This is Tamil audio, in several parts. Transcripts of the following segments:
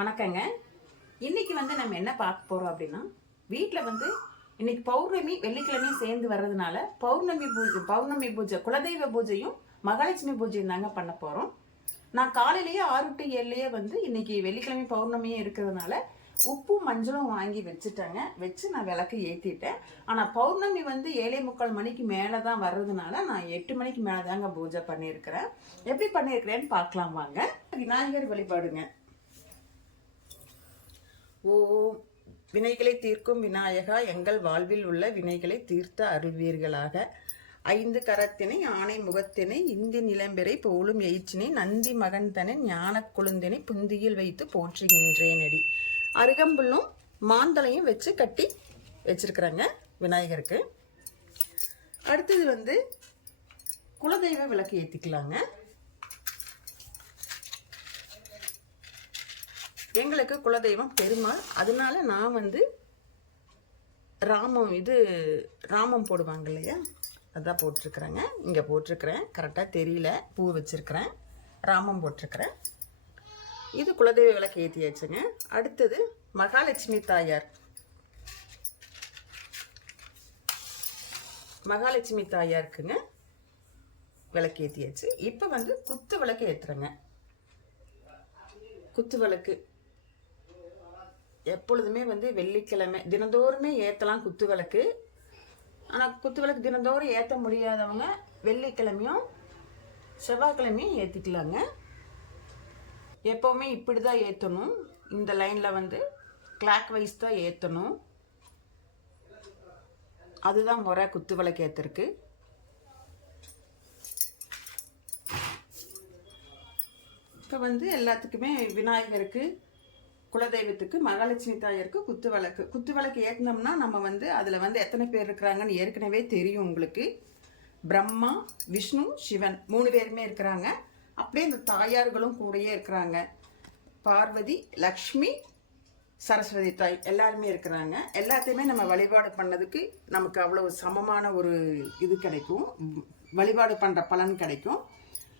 வணக்கங்க. இன்னைக்கு நம்ம என்ன பார்க்க போறோம் அப்படின்னா, வீட்டில் இன்னைக்கு பௌர்ணமி வெள்ளிக்கிழமையும் சேர்ந்து வர்றதுனால பௌர்ணமி பூஜை குலதெய்வ பூஜையும் மகாலட்சுமி பூஜையும் தாங்க பண்ண போறோம். நான் காலையிலேயே 6 to 7 இன்னைக்கு வெள்ளிக்கிழமை பௌர்ணமியும் இருக்கிறதுனால உப்பு மஞ்சளும் வாங்கி வச்சுட்டேங்க. வச்சு நான் விளக்கு ஏற்றிட்டேன். ஆனால் பௌர்ணமி 7:45 மணிக்கு மேலே தான் வர்றதுனால நான் 8 மணிக்கு மேலே தாங்க பூஜை பண்ணியிருக்கிறேன். எப்படி பண்ணியிருக்கிறேன்னு பார்க்கலாம் வாங்க. விநாயகர் வழிபாடுங்க. ஓம் வினைகளை தீர்க்கும் விநாயகா, எங்கள் வாழ்வில் உள்ள வினைகளை தீர்த்த அருள்வீர்களாக. 5 கரத்தினை ஆணை முகத்தினை இந்தி நிலம்பெறை போலும் எயிற்றினை நந்தி மகன்தனை ஞான கொழுந்தினை புந்தியில் வைத்து போற்றுகின்றேனடி. அருகம்புல்லும் மாந்தளையும் வச்சு கட்டி வச்சிருக்கிறேங்க விநாயகருக்கு. அடுத்தது குலதெய்வ விளக்கு ஏற்றிக்கலாங்க. எங்களுக்கு குலதெய்வம் பெருமாள். அதனால நான் ராமம் போடுவாங்க இல்லையா, அதான் போட்டிருக்கிறேங்க. இங்கே போட்டிருக்கிறேன், கரெக்டாக தெரியல, பூ வச்சிருக்கிறேன், ராமம் போட்டிருக்கிறேன். இது குலதெய்வ விளக்கு ஏற்றியாச்சுங்க. அடுத்தது மகாலட்சுமி தாயார். மகாலட்சுமி தாயாருக்குங்க விளக்கு ஏற்றியாச்சு. இப்போ குத்து விளக்கு ஏற்றுறேங்க. குத்து விளக்கு எப்பொழுதுமே வெள்ளிக்கிழமை தினந்தோறுமே ஏற்றலாம் குத்து விளக்கு. ஆனால் குத்து விளக்கு தினந்தோறும் ஏற்ற முடியாதவங்க வெள்ளிக்கிழமையும் செவ்வாய்க்கிழமையும் ஏற்றிக்கலாங்க. எப்போவுமே இப்படி தான் ஏற்றணும். இந்த லைனில் கிளாக் வைஸ் தான் ஏற்றணும். அதுதான் முறை குத்து விளக்கு ஏற்றுறதுக்கு. இப்போ எல்லாத்துக்குமே விநாயகருக்கு, குலதெய்வத்துக்கு, மகாலட்சுமி தாயாருக்கு குத்து விளக்கு ஏற்றினோம்னா நம்ம அதில் எத்தனை பேர் இருக்கிறாங்கன்னு ஏற்கனவே தெரியும் உங்களுக்கு. பிரம்மா, விஷ்ணு, சிவன் 3 பேருமே இருக்கிறாங்க. அப்படியே இந்த தாயார்களும் கூடயே இருக்கிறாங்க. பார்வதி, லக்ஷ்மி, சரஸ்வதி தாய் எல்லாருமே இருக்கிறாங்க. எல்லாத்தையுமே நம்ம வழிபாடு பண்ணதுக்கு நமக்கு அவ்வளோ சமமான ஒரு இது கிடைக்கும், வழிபாடு பண்ணுற பலன் கிடைக்கும்.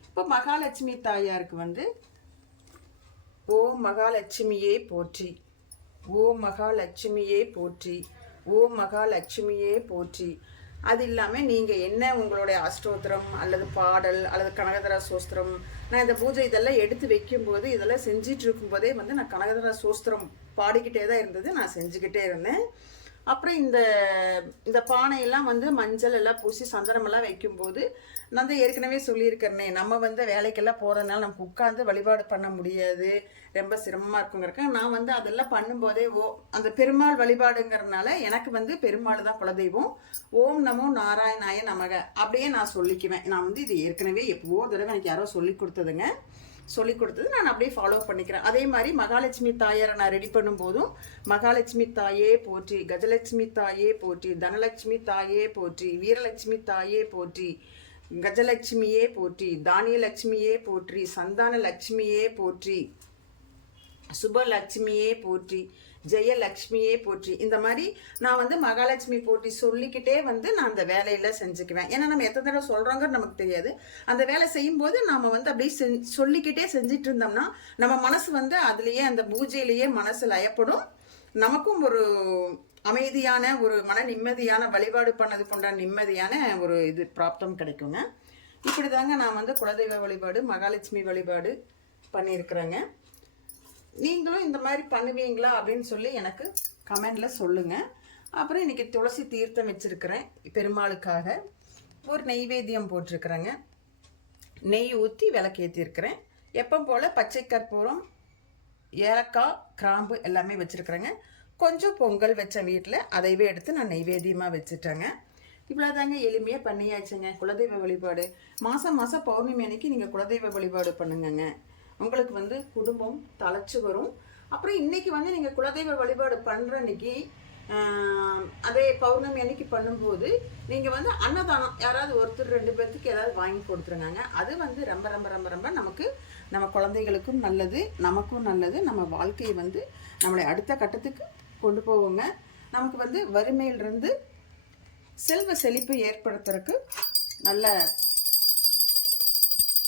இப்போ மகாலட்சுமி தாயாருக்கு ஓ மகாலட்சுமியே போற்றி, ஓ மகாலட்சுமியே போற்றி, ஓ மகாலட்சுமியே போற்றி. அது இல்லாமல் நீங்கள் என்ன உங்களுடைய அஷ்டோத்திரம் அல்லது பாடல் அல்லது கனகதரா சோஸ்திரம், நான் இந்த பூஜை இதெல்லாம் எடுத்து வைக்கும்போது இதெல்லாம் செஞ்சிட்டு இருக்கும்போதே நான் கனகதரா சோஸ்திரம் பாடிக்கிட்டே தான் இருந்தது, நான் செஞ்சுக்கிட்டே இருந்தேன். அப்புறம் இந்த பானையெல்லாம் மஞ்சள் எல்லாம் பூசி சந்தனமெல்லாம் வைக்கும்போது நான் ஏற்கனவே சொல்லியிருக்கிறேனே, நம்ம வேலைக்கெல்லாம் போகிறதுனால நமக்கு உட்காந்து வழிபாடு பண்ண முடியாது, ரொம்ப சிரமமாக இருக்குங்கிறக்க நான் அதெல்லாம் பண்ணும்போதே அந்த பெருமாள் வழிபாடுங்கிறதுனால எனக்கு பெருமாள் தான் குலதெய்வம். ஓம் நமோ நாராயணாய நமக அப்படியே நான் சொல்லிக்குவேன். நான் இது ஏற்கனவே எப்போ தடவை எனக்கு யாரோ சொல்லி கொடுத்தது நான் அப்படியே ஃபாலோ பண்ணிக்கிறேன். அதே மாதிரி மகாலட்சுமி தாயாரை நான் ரெடி பண்ணும்போதும் மகாலட்சுமி தாயே போற்றி, கஜலட்சுமி தாயே போற்றி, தனலட்சுமி தாயே போற்றி, வீரலட்சுமி தாயே போற்றி, கஜலட்சுமியே போற்றி, தானியலட்சுமியே போற்றி, சந்தான லட்சுமியே போற்றி, சுபலட்சுமியே போற்றி, ஜெயலட்சுமியே போற்றி. இந்த மாதிரி நான் மகாலட்சுமி போற்றி சொல்லிக்கிட்டே நான் அந்த வேலையில செஞ்சுக்குவேன். ஏன்னா நம்ம எத்தனை தடவை சொல்றோங்கிறது நமக்கு தெரியாது. அந்த வேலை செய்யும்போது நாம அப்படியே சொல்லிக்கிட்டே செஞ்சிட்டு இருந்தோம்னா நம்ம மனசு அதுலயே அந்த பூஜையிலேயே மனசு லயப்படும். நமக்கும் ஒரு அமைதியான ஒரு மன நிம்மதியான வழிபாடு பண்ணதுக்கு உண்டான நிம்மதியான ஒரு இது பிராப்தம் கிடைக்குங்க. இப்படி தாங்க நான் குலதெய்வ வழிபாடு, மகாலட்சுமி வழிபாடு பண்ணியிருக்கிறேங்க. நீங்களும் இந்த மாதிரி பண்ணுவீங்களா அப்படின்னு சொல்லி எனக்கு கமெண்டில் சொல்லுங்கள். அப்புறம் இன்றைக்கி துளசி தீர்த்தம் வச்சுருக்கிறேன் பெருமாளுக்காக. ஒரு நெய்வேத்தியம் போட்டிருக்கிறேங்க. நெய் ஊற்றி விளக்கேற்றிருக்கிறேன். எப்போ போல் பச்சை கற்பூரம், ஏலக்காய், கிராம்பு எல்லாமே வச்சுருக்குறேங்க. கொஞ்சம் பொங்கல் வச்ச வீட்டில் அதைவே எடுத்து நான் நெய்வேத்தியமாக வச்சுட்டேங்க. இவ்வளோதாங்க, எளிமையாக பண்ணியாச்சுங்க குலதெய்வ வழிபாடு. மாதம் பௌர்ணமி அன்னைக்கு நீங்கள் குலதெய்வ வழிபாடு பண்ணுங்கங்க. உங்களுக்கு குடும்பம் தழைச்சு வரும். அப்புறம் இன்னைக்கு நீங்கள் குலதெய்வ வழிபாடு பண்ணுற அன்னைக்கு அதே பௌர்ணமி அன்னைக்கு பண்ணும்போது நீங்கள் அன்னதானம் யாராவது ஒருத்தர் 2 பேர்த்துக்கு ஏதாவது வாங்கி கொடுத்துருங்க. அது ரொம்ப ரொம்ப ரொம்ப ரொம்ப நமக்கு, நம்ம குழந்தைகளுக்கும் நல்லது, நமக்கும் நல்லது. நம்ம வாழ்க்கையை நம்மளை அடுத்த கட்டத்துக்கு கொண்டு போவோங்க. நமக்கு வறுமையிலிருந்து செல்வ செழிப்பு ஏற்படுத்துறதுக்கு நல்ல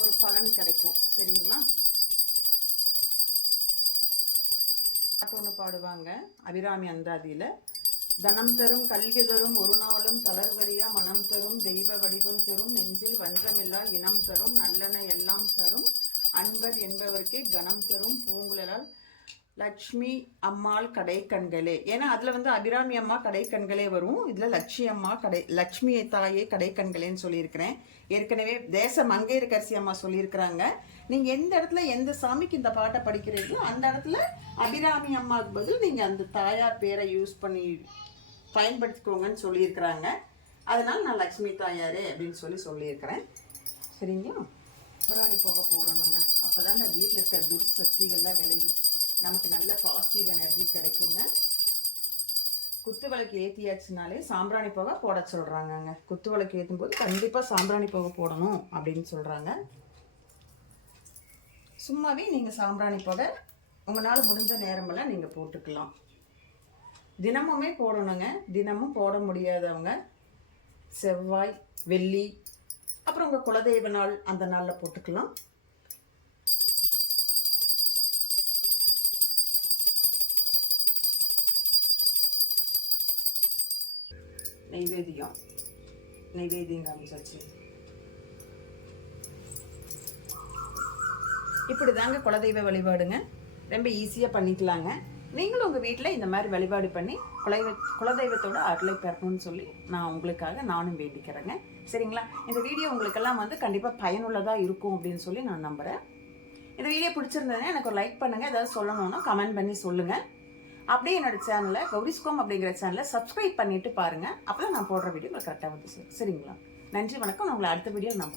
ஒரு பலன் கிடைக்கும். சரிங்களா? பாட்டு ஒன்று பாடுவாங்க அபிராமி அந்தாதியில். தனம் தரும் கல்வி தரும் ஒரு நாளும் தளர்வறியா மனம் தரும் தெய்வ வடிவம் தரும் நெஞ்சில் வஞ்சமில்லா இனம் தரும் நல்லெண்ண எல்லாம் தரும் அன்பர் என்பவருக்கே கணம் தரும் பூங்குழலால் லட்சுமி அம்மாள் கடை கண்களே. ஏன்னா அதில் வந்து அபிராமி அம்மா கடை கண்களே வரும், இதில் லட்சுமி தாயே கடை கண்களேன்னு சொல்லியிருக்கிறேன். ஏற்கனவே தேச மங்கையர்கரசி அம்மா சொல்லியிருக்கிறாங்க, நீங்கள் எந்த இடத்துல எந்த சாமிக்கு இந்த பாட்டை படிக்கிறீங்களோ அந்த இடத்துல அபிராமி அம்மாவுக்கு பதில் நீங்கள் அந்த தாயார் பேரை யூஸ் பண்ணி பயன்படுத்திக்கோங்கன்னு சொல்லியிருக்கிறாங்க. அதனால் நான் லட்சுமி தாயாரே அப்படின்னு சொல்லியிருக்கிறேன். சரிங்களா? சாம்பிராணி புகை போடணுங்க. அப்போ தாங்க வீட்டில் இருக்கிற துர்சக்திகள்லாம் விலகி நமக்கு நல்ல பாசிட்டிவ் எனர்ஜி கிடைக்குங்க. குத்து விளக்கு ஏற்றியாச்சுனாலே சாம்பிராணி புகை போட சொல்கிறாங்கங்க. குத்து விளக்கு ஏற்றும் போது கண்டிப்பாக சாம்பிராணி புகை போடணும் அப்படின்னு சொல்கிறாங்க. சும்மாவே நீங்கள் சாம்பிராணி புகை உங்களால் முடிஞ்ச நேரமெல்லாம் நீங்கள் போட்டுக்கலாம். தினமுமே போடணுங்க. தினமும் போட முடியாதவங்க செவ்வாய், வெள்ளி, அப்புறம் உங்கள் குலதெய்வ நாள் அந்த நாளில் போட்டுக்கலாம். நெய்வேத்தியம் காமிச்சாச்சு. இப்படி தாங்க குலதெய்வ வழிபாடுங்க. ரொம்ப ஈஸியாக பண்ணிக்கலாங்க. நீங்களும் உங்கள் வீட்டில் இந்த மாதிரி வழிபாடு பண்ணி குலதெய்வத்தோட அருளை பெறணும்னு சொல்லி நான் உங்களுக்காக நானும் வேண்டிக்கிறேங்க. சரிங்களா? இந்த வீடியோ உங்களுக்கெல்லாம் வந்து கண்டிப்பாக பயனுள்ளதாக இருக்கும் அப்படின்னு சொல்லி நான் நம்புகிறேன். இந்த வீடியோ பிடிச்சிருந்ததுன்னா எனக்கு ஒரு லைக் பண்ணுங்கள். ஏதாவது சொல்லணும்னா கமெண்ட் பண்ணி சொல்லுங்கள். அப்படியே என்னோட சேனலை கௌரிஸ்கோம் அப்படிங்கிற சேனலை சப்ஸ்கிரைப் பண்ணிட்டு பாருங்கள். அப்போ தான் நான் போடுற வீடியோ உங்களுக்கு கரெக்டாக வந்து சரிங்களா? நன்றி, வணக்கம். நான் உங்களை அடுத்த வீடியோ நான்